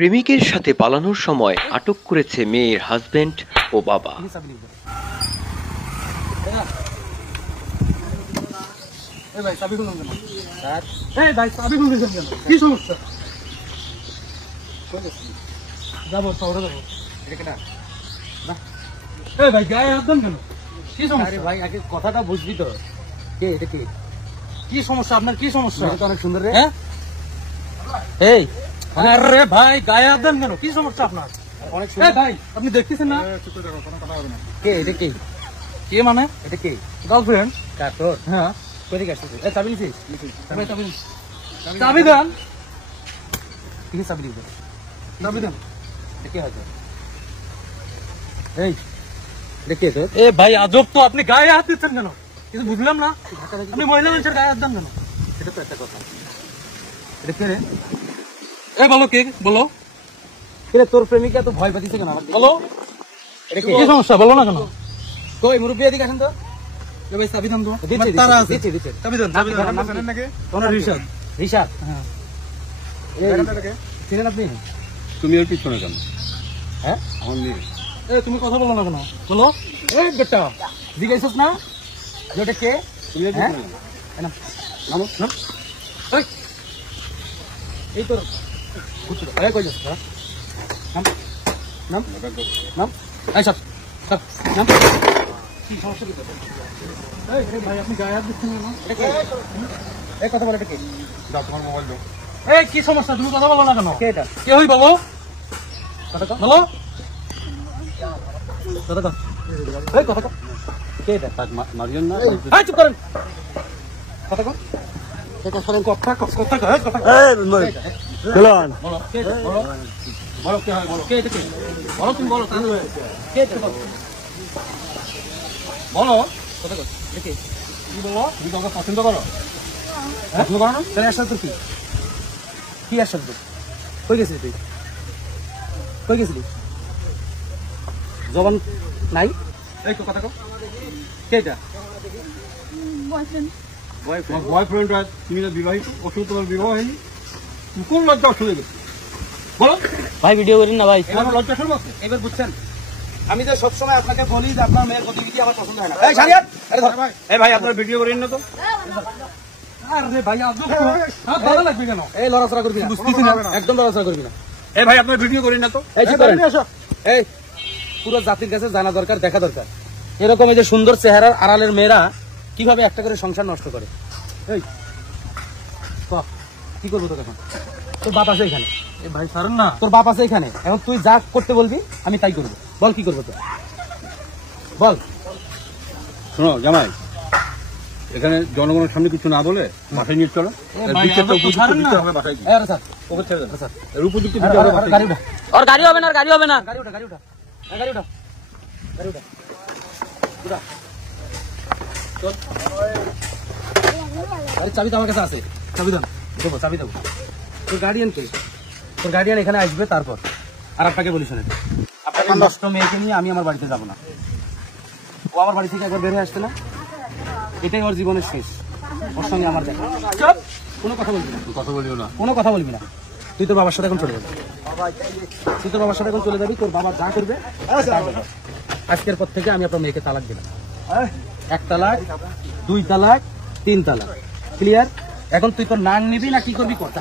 প্রেমিকের সাথে পালানোর সময় আটক করেছে মেয়ের হাজবেন্ড ও বাবা। কথাটা বুঝবি তো, কে এটা কে, কি সমস্যা আপনার, কি সমস্যা? অনেক সুন্দর রে। এই আরে ভাই গায়ে হাত দেন কেন, কি সমস্যা আপনার? অনেক সুন্দর ভাই, আপনি দেখতেছেন না? কে এটা কে, কে মানে এটা কে? গার্লফ্রেন্ড কার তোর? হ্যাঁ। কই থেকে আসছিস? এই চাবি নিছিস? চাবি দেন। ঠিক আছে চাবি দিন, চাবি দেন। কে হয়তো এই দেখে তো। এ ভাই আজব তো, আপনি গায়ে হাত দিচ্ছেন কেন? কিছু বুঝলাম না, আপনি মহিলা মানুষের গায়ে হাত দেন কেন? এটা তো একটা কথা। এটা কে রে? এ বলো কে, বলো কে তোর প্রেমিকা তো ভয় পাচ্ছিস কেন? বলো এটা কি সমস্যা, বলো না কেন? তো এই মুরব্বি এদিকে আসেন তো। এ ভাই চাবি দেন তো। তারা আছে, দিচ্ছি চাবি দেন। চাবি দেন নাকি? ওনার রিশাদ। রিশাদ হ্যাঁ। এই চিনেন আপনি? তুমি এর পিছনে কেন? হ্যাঁ আমার নিয়ে তুমি কথা বলো না কেন? বলো। এই বেটা জিজ্ঞাসা না যে ওটা কে? তুমি এর পিছনে কেন? নামো নাম। এই তোর এই কই যাচ্ছে? নাম নাম নাম। এই সব সব নাম। কি সমস্যা কি? এই ভাই আপনি গায়ে হাত দিচ্ছেন না? এই কথা বলে এটা কে? দাও তোমার মোবাইল দাও। এই কি সমস্যা, তুমি কথা বলো না কেন? কে এটা? কে হই বলো? কথা কও বলো। কথা কও। এই কথা কও। কে এটা? মারিয়েন না। এই চুপ করেন। কথা কও। কথা করেন, কথা কও, কথা কও, কথা কও। এই চলুন বলো কে এটা? বলো। বলো কে হয়, বলো কে এটা কে? বলো তুমি বলো তাহলে কে এটা বলো। বলো কথা কও। দেখে কি বলো? তুমি কাউকে পছন্দ করো? পছন্দ করো না? তাহলে আসল তোর কি? কি আসল তোর? কই গেছিলি তুই? কই গেছিলি? জবান নাই? এই তো কথা কও। কে এটা? বয়ফ্রেন্ড আছে, তুমি না বিবাহিত, অসুখ তোমার বিবাহ হয়নি, তুমি কোন লজ্জা অসুখ গেছে? বলো ভাই ভিডিও করেন না ভাই। এবার লজ্জা শুরু আছে, এবার বুঝছেন? আমি যে সবসময় আপনাকে বলি যে আপনার মেয়ের গতিবিধি আমার পছন্দ হয় না। এই শারিয়াত, আরে ধর ভাই। এই ভাই আপনারা ভিডিও করেন না তো? আরে ভাই আজব তো, হাত ধরা লাগবে কেন? এই লড়াচড়া করবি না, বুঝতেছি না, একদম লড়াচড়া করবি না। এই ভাই আপনারা ভিডিও করেন না তো? এই চুপ করেন। এই পুরো জাতির কাছে জানা দরকার, দেখা দরকার এরকম এই যে সুন্দর চেহারার আড়ালের মেয়েরা কিভাবে একটা করে সংসার নষ্ট করে। এই কি করবো তোর এখন? তোর বাপ আছে এখানে। এই ভাই ছাড়েন না, তোর বাপ আছে এখানে। এখন তুই যা করতে বলবি আমি তাই করবো। বল কি করবো তোর, বল। শোনো জামাই, এখানে জনগণের সামনে কিছু না বলে বাসায় নিয়ে চলো। আর গাড়ি হবে না, গাড়ি হবে না, গাড়ি উঠা, গাড়ি উঠা, গাড়ি উঠা, গাড়ি উঠা, উঠা। চল। আরে চাবি তো আমার কাছে আছে, চাবি দেন। দেবো চাবি দেবো। তোর গার্ডিয়ান কে? তোর গার্ডিয়ান এখানে আসবে তারপর। আর আপনাকে বলি শোনেন, আপনাকে নষ্ট মেয়েকে নিয়ে আমি আমার বাড়িতে যাবো না। ও আমার বাড়ি থেকে একবার বের হয়ে আসছে না, এটাই ওর জীবনের শেষ। ওর সঙ্গে আমার দেখা। চল, কোনো কথা বলবি না, কথা বলিও না, কোনো কথা বলবি না। তুই তোর বাবার সাথে এখন চলে যাবি, তুই তোর বাবার সাথে এখন চলে যাবি। তোর বাবা যা করবে আজকের পর থেকে আমি আপনার মেয়েকে তালাক দিলাম। 1 তালাক, 2 তালাক, 3 তালাক, ক্লিয়ার? এখন তুই তোর নাম নিবি না কি করবি কথা।